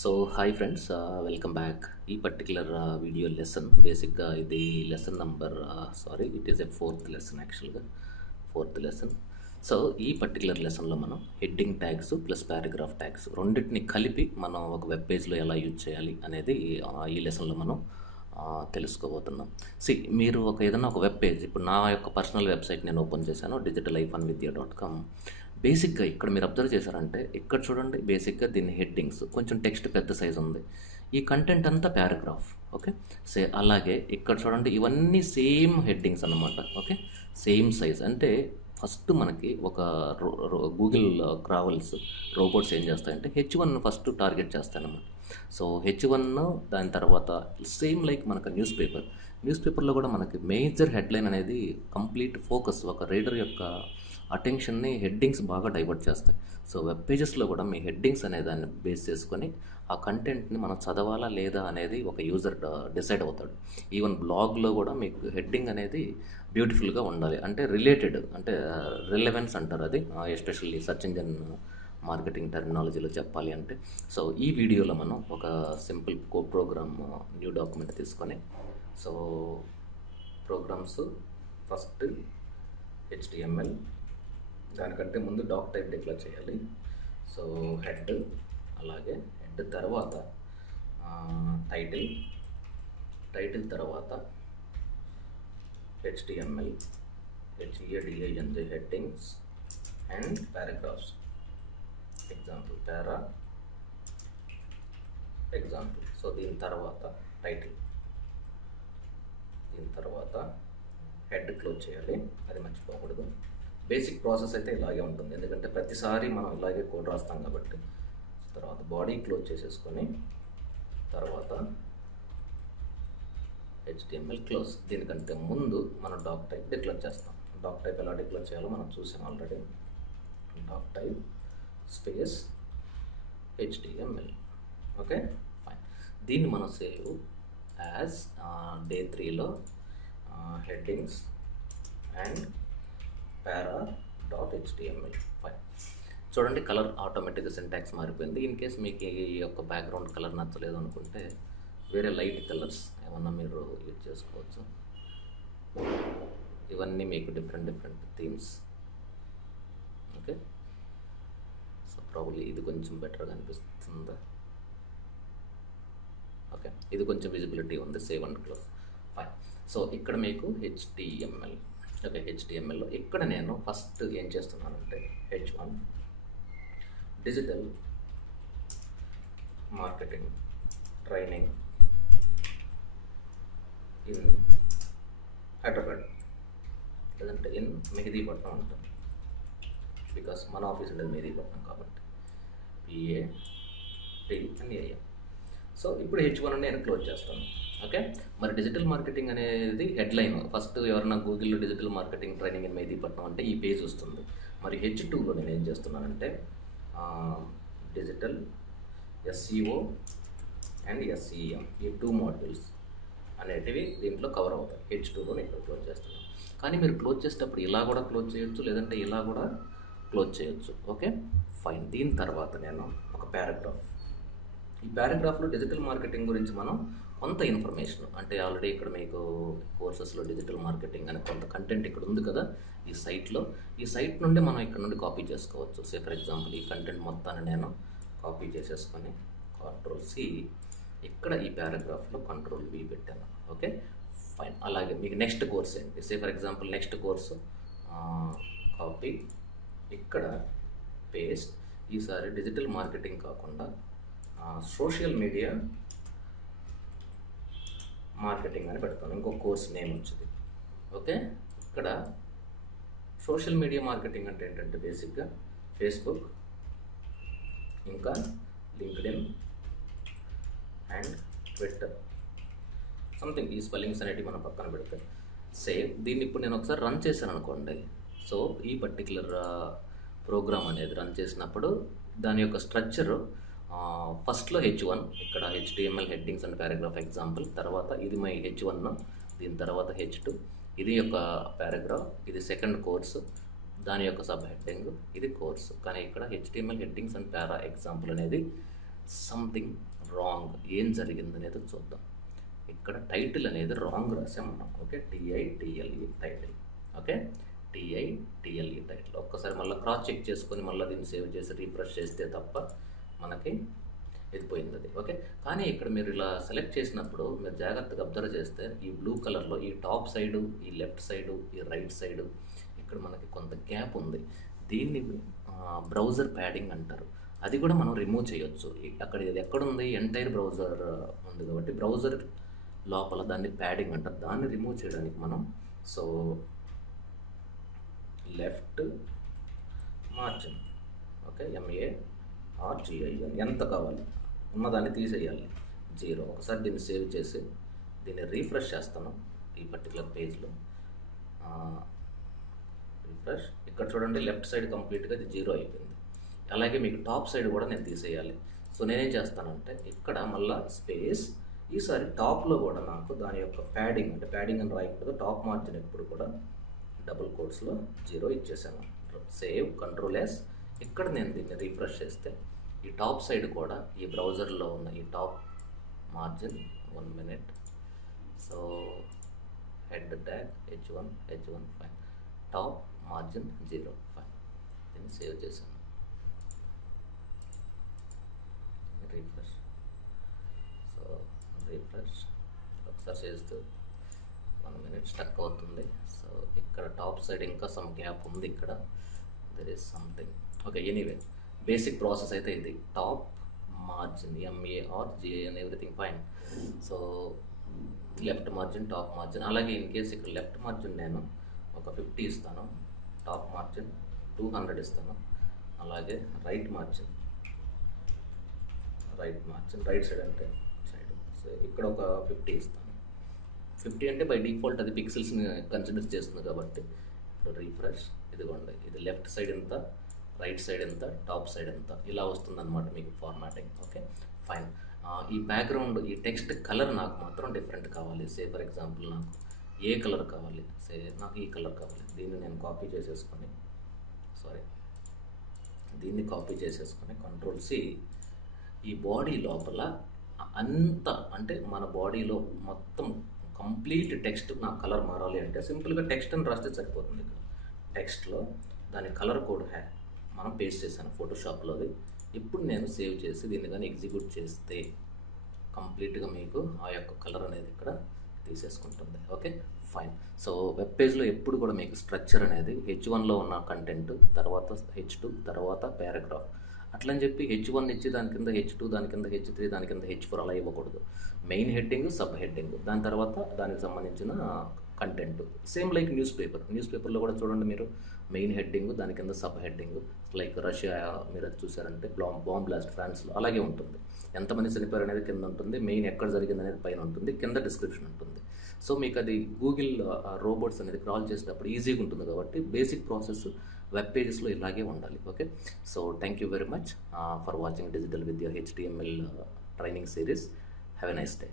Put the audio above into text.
So hi friends, welcome back. ఈ particular video lesson బేసిక్గా ఇది lesson number it is a fourth lesson, యాక్చువల్గా fourth lesson. So ఈ particular లెసన్లో మనం heading tags plus paragraph tags రెండింటిని కలిపి మనం ఒక వెబ్ పేజ్లో ఎలా యూజ్ చేయాలి అనేది ఈ లెసన్లో మనం తెలుసుకోబోతున్నాం. మీరు ఏదైనా ఒక వెబ్ పేజ్, ఇప్పుడు నా యొక్క పర్సనల్ వెబ్సైట్ నేను ఓపెన్ చేశాను, digitalifonvidya.com. బేసిక్గా ఇక్కడ మీరు అబ్జర్వ్ చేశారంటే ఇక్కడ చూడండి, బేసిక్గా దీని హెడ్డింగ్స్ కొంచెం టెక్స్ట్ పెద్ద సైజు ఉంది, ఈ కంటెంట్ అంతా పారాగ్రాఫ్. ఓకే, అలాగే ఇక్కడ చూడండి, ఇవన్నీ సేమ్ హెడ్డింగ్స్ అన్నమాట. Okay, same size. అంటే ఫస్ట్ మనకి ఒక గూగుల్ క్రావల్స్ రోబోట్స్ ఏం చేస్తాయంటే H1 first target చేస్తాయన్నమాట. So H1, దాని తర్వాత సేమ్ లైక్ మనకు న్యూస్ పేపర్లో కూడా మనకి మేజర్ హెడ్లైన్ అనేది కంప్లీట్ ఫోకస్, ఒక రీడర్ యొక్క అటెన్షన్ని హెడ్డింగ్స్ బాగా డైవర్ట్ చేస్తాయి. సో వెబ్ పేజెస్లో కూడా మీ హెడ్డింగ్స్ అనే దాన్ని బేస్ చేసుకొని ఆ కంటెంట్ని మనం చదవాలా లేదా అనేది ఒక యూజర్ డిసైడ్ అవుతాడు. ఈవెన్ బ్లాగ్లో కూడా మీకు హెడ్డింగ్ అనేది బ్యూటిఫుల్గా ఉండాలి, అంటే రిలేటెడ్, అంటే రిలవెన్స్ అంటారు అది, ఎస్పెషల్లీ సర్చ్ ఇంజన్ మార్కెటింగ్ టెర్మినాలజీలో చెప్పాలి అంటే. సో ఈ వీడియోలో మనం ఒక సింపుల్ ప్రోగ్రామ్ న్యూ డాక్యుమెంట్ తీసుకొని, సో ప్రోగ్రామ్స్ ఫస్ట్ HTML, దానికంటే ముందు డాక్ టైప్ డిక్లేర్ చేయాలి. సో హెడ్, అలాగే హెడ్ తర్వాత టైటిల్ తర్వాత HTML, HEADING headings and paragraphs. Example example. So దీని తర్వాత టైటిల్, దీని తర్వాత హెడ్ క్లోజ్ చేయాలి, అది మర్చిపోకూడదు. బేసిక్ ప్రాసెస్ అయితే ఇలాగే ఉంటుంది, ఎందుకంటే ప్రతిసారి మనం ఇలాగే కోడ్ రాస్తాం కాబట్టి. తర్వాత బాడీ క్లోజ్ చేసేసుకొని తర్వాత HTML క్లోజ్. దీనికంటే ముందు మనం డాక్ టైప్ డిక్లేర్ చేస్తాం. డాక్ టైప్ ఎలా డిక్లేర్ చేయాలో మనం చూసాం already. Doc type space HTML. Okay, fine. దీన్ని మనం సేవ్ యాజ్ డే 3లో హెడ్డింగ్స్ అండ్ para.html. ఫైన్. చూడండి, కలర్ ఆటోమేటిక్గా సింటాక్స్ మారిపోయింది. ఇన్ కేస్ మీకు ఈ యొక్క బ్యాక్గ్రౌండ్ కలర్ నచ్చలేదు అనుకుంటే వేరే లైట్ కలర్స్ ఏమన్నా మీరు యూజ్ చేసుకోవచ్చు. ఇవన్నీ మీకు different themes. Okay, so probably ఇది కొంచెం బెటర్గా అనిపిస్తుందా? ఓకే, ఇది కొంచెం విజిబిలిటీ ఉంది. Save and close. Fine. So ఇక్కడ మీకు HTML. ఓకే, HTMLలో ఇక్కడ నేను ఫస్ట్ ఏం చేస్తున్నానంటే H1 digital marketing training in Hyderabad, లేదంటే ఇన్ మెహదీపట్నం అంటాం, బికాస్ మన ఆఫీస్ ఉండేది మెహదీపట్నం కాబట్టి PATNAM. సో ఇప్పుడు H1 నేను క్లోజ్ చేస్తాను. ఓకే, మరి డిజిటల్ మార్కెటింగ్ అనేది హెడ్లైన్. ఫస్ట్ ఎవరైనా గూగుల్లో digital marketing training in Mehdipatnam అంటే ఈ పేజ్ వస్తుంది. మరి H2లో నేను ఏం చేస్తున్నానంటే డిజిటల్ SEO అండ్ SEM, ఈ 2 మాడ్యూల్స్ అనేటివి దీంట్లో కవర్ అవుతాయి. H2లో నేను ఇక్కడ క్లోజ్ చేస్తున్నాను. కానీ మీరు క్లోజ్ చేసేటప్పుడు ఇలా కూడా క్లోజ్ చేయొచ్చు, లేదంటే ఇలా కూడా క్లోజ్ చేయొచ్చు. Okay, fine. దీని తర్వాత నేను ఒక పారాగ్రాఫ్, ఈ పారాగ్రాఫ్లో డిజిటల్ మార్కెటింగ్ గురించి మనం కొంత ఇన్ఫర్మేషన్, అంటే ఆల్రెడీ ఇక్కడ మీకు కోర్సెస్లో డిజిటల్ మార్కెటింగ్ అనే కొంత కంటెంట్ ఇక్కడ ఉంది కదా ఈ సైట్లో. ఈ సైట్ నుండి మనం ఇక్కడ నుండి కాపీ చేసుకోవచ్చు. ఫర్ ఎగ్జాంపుల్ ఈ కంటెంట్ మొత్తాన్ని నేను కాపీ చేసేసుకొని Ctrl+C, ఇక్కడ ఈ పారాగ్రాఫ్లో Ctrl+V పెట్టాను. Okay, fine. అలాగే మీకు నెక్స్ట్ కోర్స్ ఏంటి? For example next course copy, ఇక్కడ పేస్ట్. ఈసారి డిజిటల్ మార్కెటింగ్ కాకుండా సోషల్ మీడియా మార్కెటింగ్ అని పెడతాను, ఇంకో కోర్స్ నేమ్ వచ్చింది. ఓకే, ఇక్కడ సోషల్ మీడియా మార్కెటింగ్ అంటే ఏంటంటే బేసిక్గా ఫేస్బుక్, ఇంకా లింక్డ్ఇన్ అండ్ ట్విట్టర్, సంథింగ్. ఈ స్పెల్లింగ్స్ అనేటివి మనం పక్కన పెడితే సేవ్. దీన్ని ఇప్పుడు నేను ఒకసారి రన్ చేశాను అనుకోండి. సో ఈ పర్టికులర్ ప్రోగ్రామ్ అనేది రన్ చేసినప్పుడు దాని యొక్క స్ట్రక్చర్ ఫస్ట్లో H1, ఇక్కడ HTML headings and paragraph example, తర్వాత ఇది మై H1, దీని తర్వాత H2, ఇది యొక్క పారాగ్రాఫ్, ఇది సెకండ్ కోర్సు, దాని యొక్క సబ్ హెడ్డింగ్, ఇది కోర్సు. కానీ ఇక్కడ HTML headings and para example అనేది సంథింగ్ రాంగ్, ఏం జరిగింది అనేది చూద్దాం. ఇక్కడ టైటిల్ అనేది రాంగ్ రాసాం మనం. Okay, TITLE title. Okay, TITLE title. ఒక్కసారి మళ్ళీ క్రాస్ చెక్ చేసుకొని మళ్ళీ దీన్ని సేవ్ చేసి రీఫ్రెష్ చేస్తే తప్ప మనకి ఇది పోయింది అది. ఓకే, కానీ ఇక్కడ మీరు ఇలా సెలెక్ట్ చేసినప్పుడు మీరు జాగ్రత్తగా అబ్జర్వ్ చేస్తే ఈ బ్లూ కలర్లో ఈ టాప్ సైడు, ఈ లెఫ్ట్ సైడు, ఈ రైట్ సైడు ఇక్కడ మనకి కొంత గ్యాప్ ఉంది. దీన్ని బ్రౌజర్ ప్యాడింగ్ అంటారు. అది కూడా మనం రిమూవ్ చేయొచ్చు. అక్కడ ఇది ఎక్కడుంది, ఎంటైర్ బ్రౌజర్ ఉంది కాబట్టి బ్రౌజర్ లోపల దాన్ని ప్యాడింగ్ అంటారు. దాన్ని రిమూవ్ చేయడానికి మనం so left margin, okay, MARGIN ఎంత కావాలి ఉన్నదాన్ని తీసేయాలి, 0. ఒకసారి దీన్ని సేవ్ చేసి దీన్ని రీఫ్రెష్ చేస్తాను. ఈ పర్టికులర్ పేజ్లో రీఫ్రెష్. ఇక్కడ చూడండి లెఫ్ట్ సైడ్ కంప్లీట్గా ఇది 0 అయిపోయింది. అలాగే మీకు టాప్ సైడ్ కూడా నేను తీసేయాలి. సో నేనేం చేస్తానంటే ఇక్కడ మళ్ళీ స్పేస్, ఈసారి టాప్లో కూడా నాకు దాని యొక్క ప్యాడింగ్, అంటే ప్యాడింగ్ అని రాయకూడదు, టాప్ మార్జిన్ ఎప్పుడు కూడా డబుల్ కోట్స్లో 0 ఇచ్చేసాను. Save, Ctrl+S. ఇక్కడ నేను దీన్ని రీఫ్రెష్ చేస్తే ఈ టాప్ సైడ్ కూడా ఈ బ్రౌజర్లో ఉన్న ఈ top margin 1 minute. So head tag H1 fine, top margin 0 fine. దీన్ని సేవ్ చేశాను. రీఫ్రెష్. సో రీఫ్రెష్ ఒకసారి చేస్తూ 1 minute స్టక్ అవుతుంది. సో ఇక్కడ టాప్ సైడ్ ఇంకా సమ్ గ్యాప్ ఉంది. ఇక్కడ there is something. Okay, anyway basic process అయితే ఇది. Top margin MARGIN everything fine. So left margin, top margin. అలాగే ఇన్ కేస్ ఇక్కడ లెఫ్ట్ మార్జిన్ నేను ఒక 50 ఇస్తాను, టాప్ మార్జిన్ 200 ఇస్తాను. అలాగే రైట్ మార్జిన్ రైట్ సైడ్ అంటే సైడ్, సో ఇక్కడ ఒక 50 ఇస్తాను. 50 అంటే బై డిఫాల్ట్ అది పిక్సెల్స్ని కన్సిడర్ చేస్తుంది కాబట్టి. ఇప్పుడు రీఫ్రెష్, ఇదిగోండి ఇది లెఫ్ట్ సైడ్ ఎంత, రైట్ సైడ్ ఎంత, టాప్ సైడ్ ఎంత, ఇలా వస్తుందన్నమాట మీకు ఫార్మాటింగ్. Okay fine. ఈ బ్యాక్గ్రౌండ్, ఈ టెక్స్ట్ కలర్ నాకు మాత్రం డిఫరెంట్ కావాలి. సే ఫర్ ఎగ్జాంపుల్ నాకు ఏ కలర్ కావాలి, నాకు ఈ కలర్ కావాలి. దీన్ని నేను కాపీ చేసేసుకొని Ctrl+C, ఈ బాడీ లోపల అంత, అంటే మన బాడీలో మొత్తం కంప్లీట్ టెక్స్ట్ నాకు కలర్ మారాలి అంటే సింపుల్గా టెక్స్ట్ అని రాస్తే సరిపోతుంది. ఇక్కడ టెక్స్ట్లో దాని కలర్ కోడ్ మనం పేస్ట్ చేశాను ఫోటోషాప్లోది. ఇప్పుడు నేను సేవ్ చేసి దీన్ని కానీ ఎగ్జిక్యూట్ చేస్తే కంప్లీట్గా మీకు ఆ యొక్క కలర్ అనేది ఇక్కడ తీసేసుకుంటుంది. Okay fine. సో వెబ్ పేజ్లో ఎప్పుడు కూడా మీకు స్ట్రక్చర్ అనేది H1లో ఉన్న కంటెంట్, తర్వాత H2, తర్వాత పారాగ్రాఫ్, అట్లని చెప్పి H1 ఇచ్చి దాని కింద H2, దాని కింద H3, దాని కింద H4 అలా ఇవ్వకూడదు. మెయిన్ హెడ్డింగ్, సబ్ హెడ్డింగ్, దాని తర్వాత దానికి సంబంధించిన కంటెంట్. సేమ్ లైక్ న్యూస్ పేపర్లో కూడా చూడండి మీరు, మెయిన్ హెడ్డింగ్, దాని కింద సబ్ హెడ్డింగ్. లైక్ రష్యా మీరు అది చూసారంటే బాంబ్ బ్లాస్ట్ ఫ్రాన్స్లో అలాగే ఉంటుంది. ఎంతమంది చనిపోయారు అనేది కింద ఉంటుంది, మెయిన్ ఎక్కడ జరిగింది అనేది పైన ఉంటుంది, కింద డిస్క్రిప్షన్ ఉంటుంది. సో మీకు అది గూగుల్ రోబోట్స్ అనేది క్రాల్ చేసేటప్పుడు ఈజీగా ఉంటుంది కాబట్టి బేసిక్ ప్రాసెస్ వెబ్ పేజెస్లో ఇలాగే ఉండాలి. Okay, so thank you very much for watching digital Vidya HTML training series. Have a nice day.